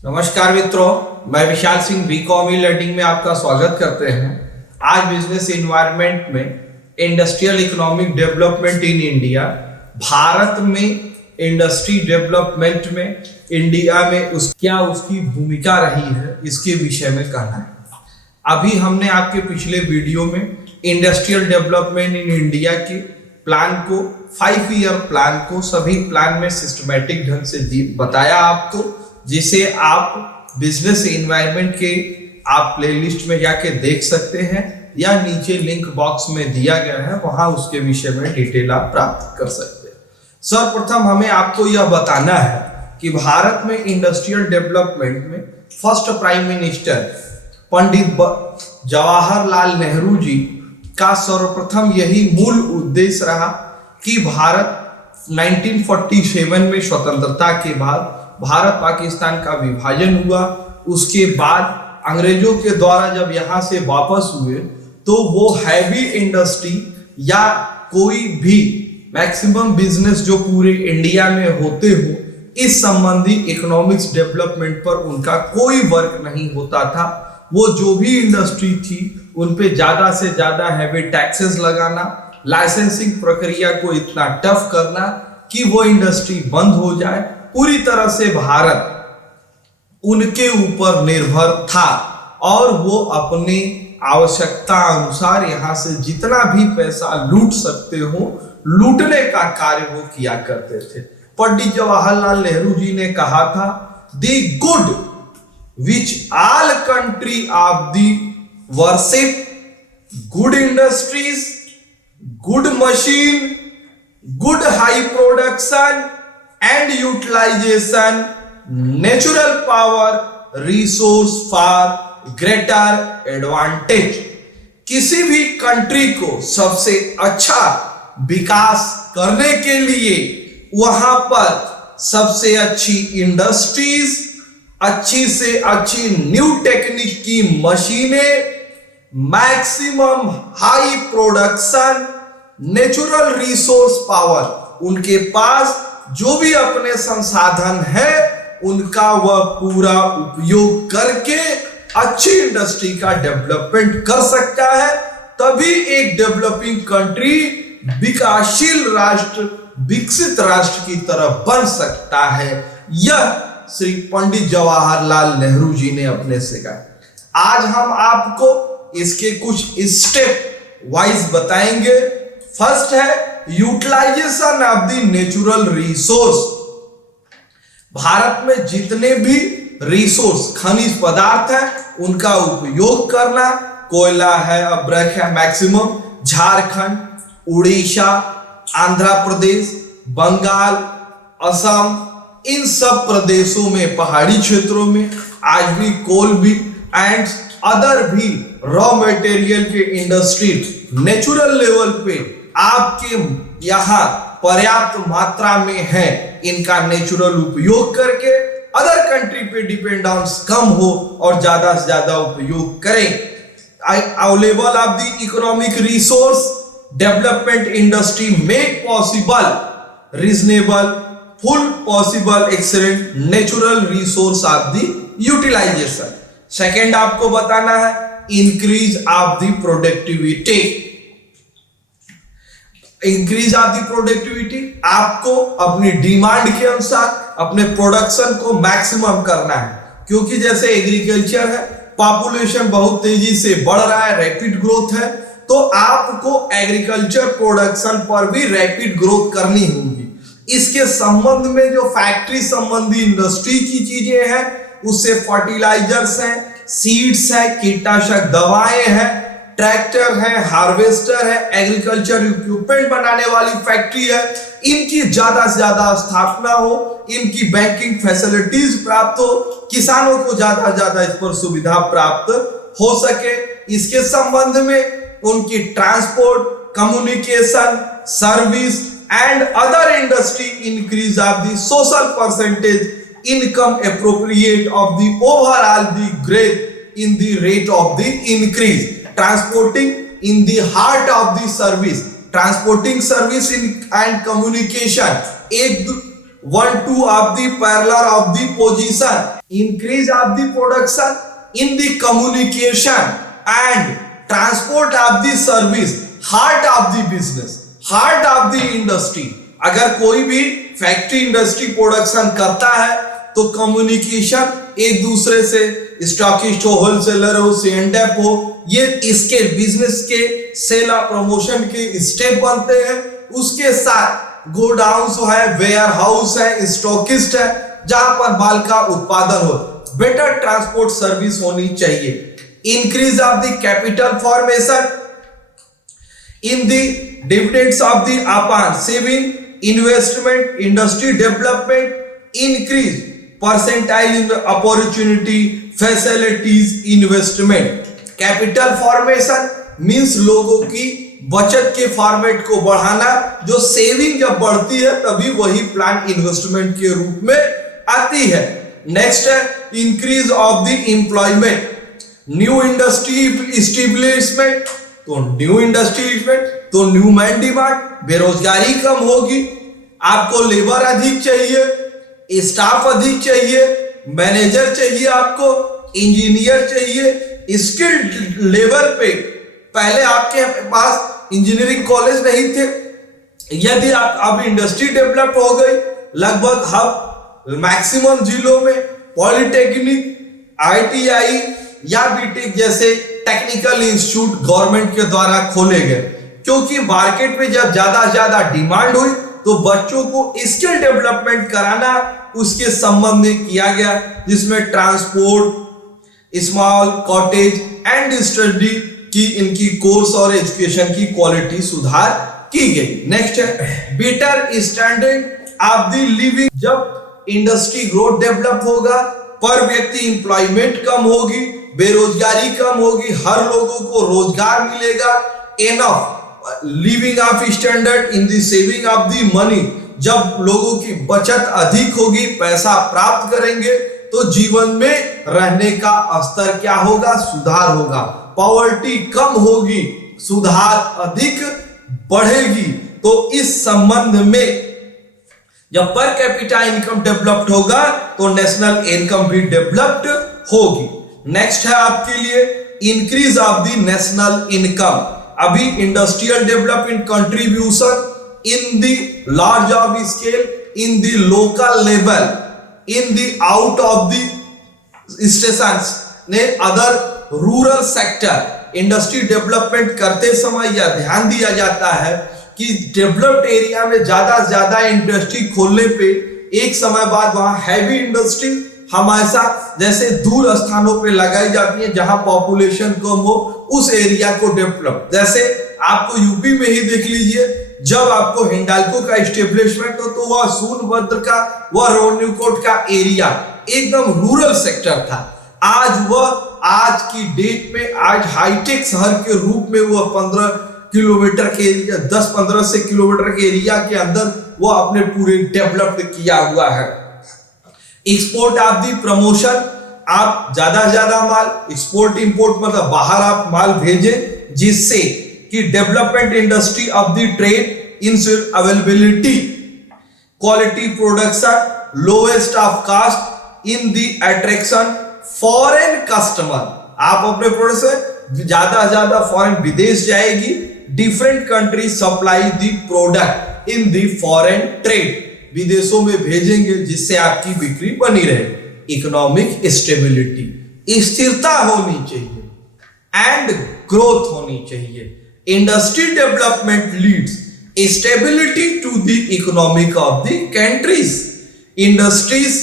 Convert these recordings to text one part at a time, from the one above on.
नमस्कार मित्रों, मैं विशाल सिंह बीकॉम लर्निंग में आपका स्वागत करते हैं। आज बिजनेस इन्वायरमेंट में industrial economic development in India, Bharat में इंडस्ट्री डेवलपमेंट में इंडिया में उसकी भूमिका रही है, इसके विषय में कहना है। अभी हमने आपके पिछले वीडियो में इंडस्ट्रियल डेवलपमेंट इन इंडिया के प्लान को, 5 ईयर प्लान को सभी प्लान में सिस्टमैटिक ढंग से बताया आपको, जिसे आप बिजनेस एनवायरनमेंट के आप प्लेलिस्ट में जाके देख सकते हैं या नीचे लिंक बॉक्स में दिया गया है, वहां उसके विषय में डिटेल आप प्राप्त कर सकते हैं। सर्वप्रथम हमें आपको यह बताना है कि भारत में इंडस्ट्रियल डेवलपमेंट में first prime minister Pandit Jawaharlal Nehru ji का सर्वप्रथम यही मूल उद्देश्य रहा कि भारत 1947 में स्वतंत्रता के बाद भारत पाकिस्तान का विभाजन हुआ, उसके बाद अंग्रेजों के द्वारा जब यहाँ से वापस हुए तो वो हैवी इंडस्ट्री या कोई भी मैक्सिमम बिजनेस जो पूरे इंडिया में होते हो, इस संबंधी इकोनॉमिक्स डेवलपमेंट पर उनका कोई वर्क नहीं होता था। वो जो भी इंडस्ट्री थी उन पे ज्यादा से ज्यादा हैवी टैक्सेस लगाना, लाइसेंसिंग प्रक्रिया को इतना टफ करना कि वो इंडस्ट्री बंद हो जाए। पूरी तरह से भारत उनके ऊपर निर्भर था और वो अपनी आवश्यकता अनुसार यहां से जितना भी पैसा लूट सकते हो, लूटने का कार्य वो किया करते थे। पंडित जवाहरलाल नेहरू जी ने कहा था, the good which all country of the worship, good industries, good machine, good high production and utilization natural power resource for greater advantage। किसी भी कंट्री को सबसे अच्छा विकास करने के लिए वहां पर सबसे अच्छी इंडस्ट्रीज, अच्छी से अच्छी न्यू टेक्निक की मशीनें, maximum high production, natural resource power, उनके पास जो भी अपने संसाधन है उनका वह पूरा उपयोग करके अच्छी इंडस्ट्री का डेवलपमेंट कर सकता है। तभी एक डेवलपिंग कंट्री विकासशील राष्ट्र, विकसित राष्ट्र की तरफ बन सकता है। यह श्री पंडित जवाहरलाल नेहरू जी ने अपने से कहा। आज हम आपको इसके कुछ स्टेप वाइज बताएंगे। फर्स्ट है utilisation of the natural resource. Bharat में जितने भी रिसोर्स, खनिज पदार्थ है, उनका उपयोग करना। कोयला है, अब्रक है, मैक्सिमम झारखंड, उड़ीसा, आंध्र प्रदेश, बंगाल, असम, इन सब प्रदेशों में, पहाड़ी क्षेत्रों में आज भी कोल भी एंड अदर भी रॉ मटेरियल के इंडस्ट्री नेचुरल लेवल पे आपके यहां पर्याप्त मात्रा में है। इनका नेचुरल उपयोग करके अदर कंट्री पे डिपेंडेंस कम हो और ज्यादा से ज्यादा उपयोग करें। Available of the economic resource development industry make possible reasonable full possible excellent natural resource of the utilisation. Second आपको बताना है increase of the productivity. Increase of the productivity, आपको अपनी डिमांड के अनुसार अपने प्रोडक्शन को मैक्सिमम करना है, क्योंकि जैसे एग्रीकल्चर है, पॉपुलेशन बहुत तेजी से बढ़ रहा है, रैपिड ग्रोथ है, तो आपको एग्रीकल्चर प्रोडक्शन पर भी रैपिड ग्रोथ करनी होगी। इसके संबंध में जो फैक्ट्री संबंधी इंडस्ट्री की चीजें हैं, उससे फर्टिलाइजर्स हैं, सीड्स है, कीटनाशक दवाएं हैं, ट्रैक्टर है, हार्वेस्टर है, एग्रीकल्चर इक्विपमेंट बनाने वाली फैक्ट्री है, इनकी ज्यादा से ज्यादा स्थापना हो, इनकी बैंकिंग फैसिलिटीज प्राप्त हो, किसानों को ज्यादा से ज्यादा इस पर सुविधा प्राप्त हो सके। इसके संबंध में उनकी transport, communication, service and other industry increase of the social percentage income appropriate of the overall the growth in the rate of the increase. Transporting in the heart of the service, transporting service in and communication, 1-2 of the parallel of the position increase of the production in the communication and transport of the service, heart of the business, heart of the industry। अगर कोई भी factory industry production करता है तो communication एक दूसरे से, stockist हो, होलसेलर हो, C&F हो, ये इसके बिजनेस के सेल और प्रमोशन के स्टेप बनते हैं। उसके साथ गोडाउन है, वेयर हाउस है, स्टॉकिस्ट है, जहां पर माल का उत्पादन हो। बेटर ट्रांसपोर्ट सर्विस होनी चाहिए। Increase of the capital formation in the dividends of the upon saving, investment, industry development, increase percentile in opportunity, facilities, investment. Capital formation means लोगों की बचत के फॉर्मेट को बढ़ाना। जो सेविंग जब बढ़ती है तभी वही प्लान इन्वेस्टमेंट के रूप में आती है। नेक्स्ट है increase of the employment, new industry establishment, तो न्यू इंडस्ट्री तो न्यू मैन डिमांड, बेरोजगारी कम होगी। आपको लेबर अधिक चाहिए, स्टाफ अधिक चाहिए, मैनेजर चाहिए, आपको इंजीनियर चाहिए, स्किल्ड लेबर पे। पहले आपके पास इंजीनियरिंग कॉलेज नहीं थे, यदि आप अब इंडस्ट्री डेवलप हो गई, लगभग हब मैक्सिमम जिलों में पॉलिटेक्निक, ITI या बीटेक जैसे टेक्निकल इंस्टीट्यूट गवर्नमेंट के द्वारा खोले गए, क्योंकि मार्केट में जब ज्यादा डिमांड हुई तो बच्चों को स्किल डेवलपमेंट कराना उसके संबंध में किया गया, जिसमें transport, small cottage and study की इनकी कोर्स और एजुकेशन की क्वालिटी सुधार की गई। नेक्स्ट है better standard of the living. जब इंडस्ट्री ग्रोथ डेवलप होगा, पर व्यक्ति एम्प्लॉयमेंट कम होगी, बेरोजगारी कम होगी, हर लोगों को रोजगार मिलेगा। Enough living of standard in the saving of the money. जब लोगों की बचत अधिक होगी, पैसा प्राप्त करेंगे, तो जीवन में रहने का स्तर क्या होगा? सुधार होगा। पॉवर्टी कम होगी, सुधार अधिक बढ़ेगी। तो इस संबंध में जब पर कैपिटा इनकम डेवलप्ड होगा तो नेशनल इनकम भी डेवलप्ड होगी। नेक्स्ट है आपके लिए increase of the national income. अभी industrial development contribution in the large of scale, in the local level, in the out of the stations ने other rural sector. Industry development करते समय यह ध्यान दिया जाता है कि डेवलप्ड एरिया में ज्यादा से ज्यादा इंडस्ट्री खोलने पे एक समय बाद वहां हैवी इंडस्ट्री हमेशा जैसे दूर स्थानों पे लगाई जाती है, जहां पॉपुलेशन कम हो, उस एरिया को डेवलप। जैसे आपको यूपी में ही देख लीजिए, जब आपको हिंडाल्को का एस्टेब्लिशमेंट हो तो वह सोनभद्र का, वह रोहनीकोट का एरिया एकदम रूरल सेक्टर था। आज की डेट में आज हाईटेक शहर के रूप में वह 15 किलोमीटर के एरिया, 10-15 से किलोमीटर के एरिया के अंदर वह अपने पूरे डेवलप्ड किया हुआ है। एक्सपोर्ट ऑफ दी प्रमोशन, आप ज्यादा माल एक्सपोर्ट इंपोर्ट मतलब बाहर आप माल भेजें, जिससे कि development industry of the trade ensure availability, quality production, lowest of cost in the attraction foreign customer. आप अपने प्रोडक्ट से ज्यादा फॉरेन विदेश जाएगी, different country supply the product in the foreign trade, विदेशों में भेजेंगे, जिससे आपकी बिक्री बनी रहे। इकोनॉमिक स्टेबिलिटी, स्थिरता होनी चाहिए एंड ग्रोथ होनी चाहिए। Industry development leads stability to the economic of the countries. Industries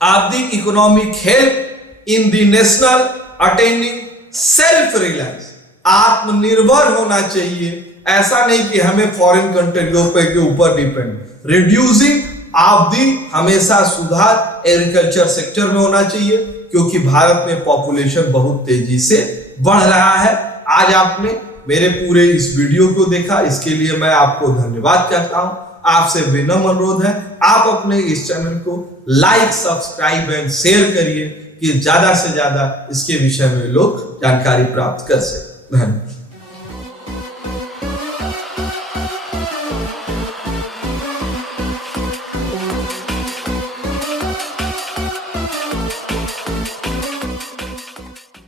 of the economic help in the national attaining self reliance. आत्मनिर्भर होना चाहिए, ऐसा नहीं कि हमें फॉरेन कंट्रियों पे के ऊपर डिपेंड। रिड्यूसिंग ऑफ दी, हमेशा सुधार एग्रीकल्चर सेक्टर में होना चाहिए, क्योंकि भारत में पॉपुलेशन बहुत तेजी से बढ़ रहा है। आज आपने मेरे पूरे इस वीडियो को देखा, इसके लिए मैं आपको धन्यवाद कहता हूं। आपसे विनम्र अनुरोध है, आप अपने इस चैनल को लाइक, सब्सक्राइब एंड शेयर करिए कि ज्यादा से ज्यादा इसके विषय में लोग जानकारी प्राप्त कर सके। धन्यवाद।